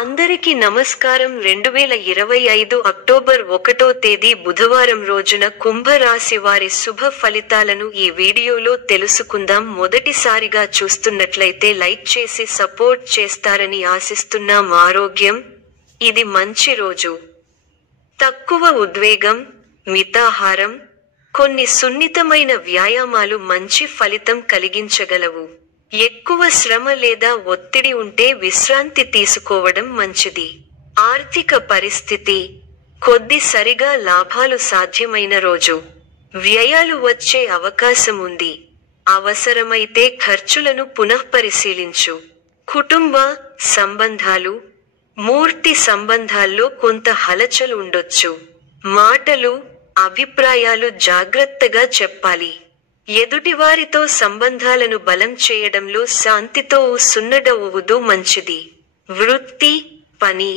అందరికీ నమస్కారం. 2025 అక్టోబర్ 1వ తేదీ బుధవారం రోజున కుంభరాశి వారి శుభ ఫలితాలను ఈ వీడియోలో తెలుసుకుందాం. మొదటిసారిగా చూస్తున్నట్లయితే లైక్ చేసి సపోర్ట్ చేస్తారని ఆశిస్తున్నాం. ఆరోగ్యం, ఇది మంచి రోజు. తక్కువ ఉద్వేగం, మితాహారం, కొన్ని సున్నితమైన వ్యాయామాలు మంచి ఫలితం కలిగించగలవు. ఎక్కువ శ్రమ లేదా ఒత్తిడి ఉంటే విశ్రాంతి తీసుకోవడం మంచిది. ఆర్థిక పరిస్థితి, కొద్దిసరిగా లాభాలు సాధ్యమైన రోజు. వ్యయాలు వచ్చే అవకాశం ఉంది. అవసరమైతే ఖర్చులను పునఃపరిశీలించు. కుటుంబ సంబంధాలు, మూర్తి సంబంధాల్లో కొంత హలచలు ఉండొచ్చు. మాటలు, అభిప్రాయాలు జాగ్రత్తగా చెప్పాలి. ఎదుటివారితో సంబంధాలను బలం చేయడంలో శాంతితో సున్నడవుదు మంచిది. వృత్తి, పని,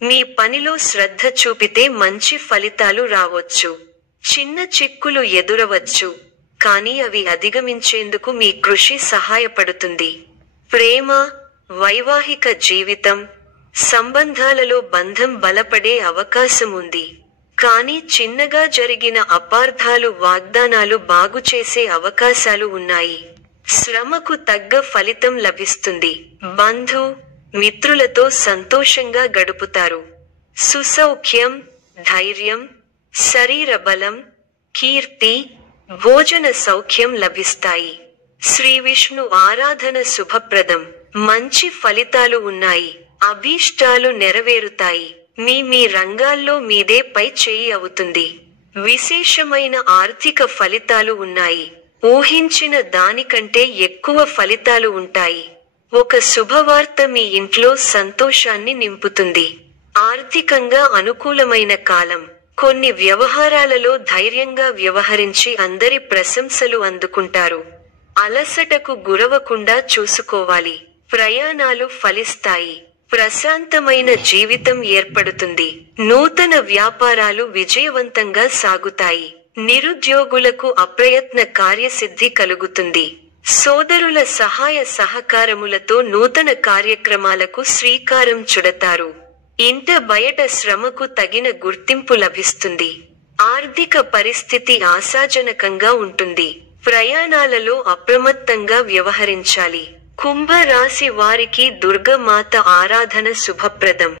మీ పనిలో శ్రద్ధ చూపితే మంచి ఫలితాలు రావచ్చు. చిన్న చిక్కులు ఎదురవచ్చు, కానీ అవి అధిగమించేందుకు మీ కృషి సహాయపడుతుంది. ప్రేమ, వైవాహిక జీవితం, సంబంధాలలో బంధం బలపడే అవకాశం ఉంది. కానీ చిన్నగా జరిగిన అపార్థాలు వాగ్దానాలు బాగుచేసే అవకాశాలు ఉన్నాయి. శ్రమకు తగ్గ ఫలితం లభిస్తుంది. బంధు, మిత్రులతో సంతోషంగా గడుపుతారు. సుసౌఖ్యం, ధైర్యం, శరీర బలం, కీర్తి, భోజన సౌఖ్యం లభిస్తాయి. శ్రీ విష్ణు ఆరాధన శుభప్రదం. మంచి ఫలితాలు ఉన్నాయి. అభీష్టాలు నెరవేరుతాయి. మీ రంగాల్లో మీదే పై చేయి అవుతుంది. విశేషమైన ఆర్థిక ఫలితాలు ఉన్నాయి. ఊహించిన దానికంటే ఎక్కువ ఫలితాలు ఉంటాయి. ఒక శుభవార్త మీ ఇంట్లో సంతోషాన్ని నింపుతుంది. ఆర్థికంగా అనుకూలమైన కాలం. కొన్ని వ్యవహారాలలో ధైర్యంగా వ్యవహరించి అందరి ప్రశంసలు అందుకుంటారు. అలసటకు గురవకుండా చూసుకోవాలి. ప్రయాణాలు ఫలిస్తాయి. ప్రశాంతమైన జీవితం ఏర్పడుతుంది. నూతన వ్యాపారాలు విజయవంతంగా సాగుతాయి. నిరుద్యోగులకు అప్రయత్న కార్యసిద్ధి కలుగుతుంది. సోదరుల సహాయ సహకారములతో నూతన కార్యక్రమాలకు శ్రీకారం చుడతారు. ఇంట బయట శ్రమకు తగిన గుర్తింపు లభిస్తుంది. ఆర్థిక పరిస్థితి ఆశాజనకంగా ఉంటుంది. ప్రయాణాలలో అప్రమత్తంగా వ్యవహరించాలి. కుంభరాశి వారికి దుర్గమాత ఆరాధన శుభప్రదం.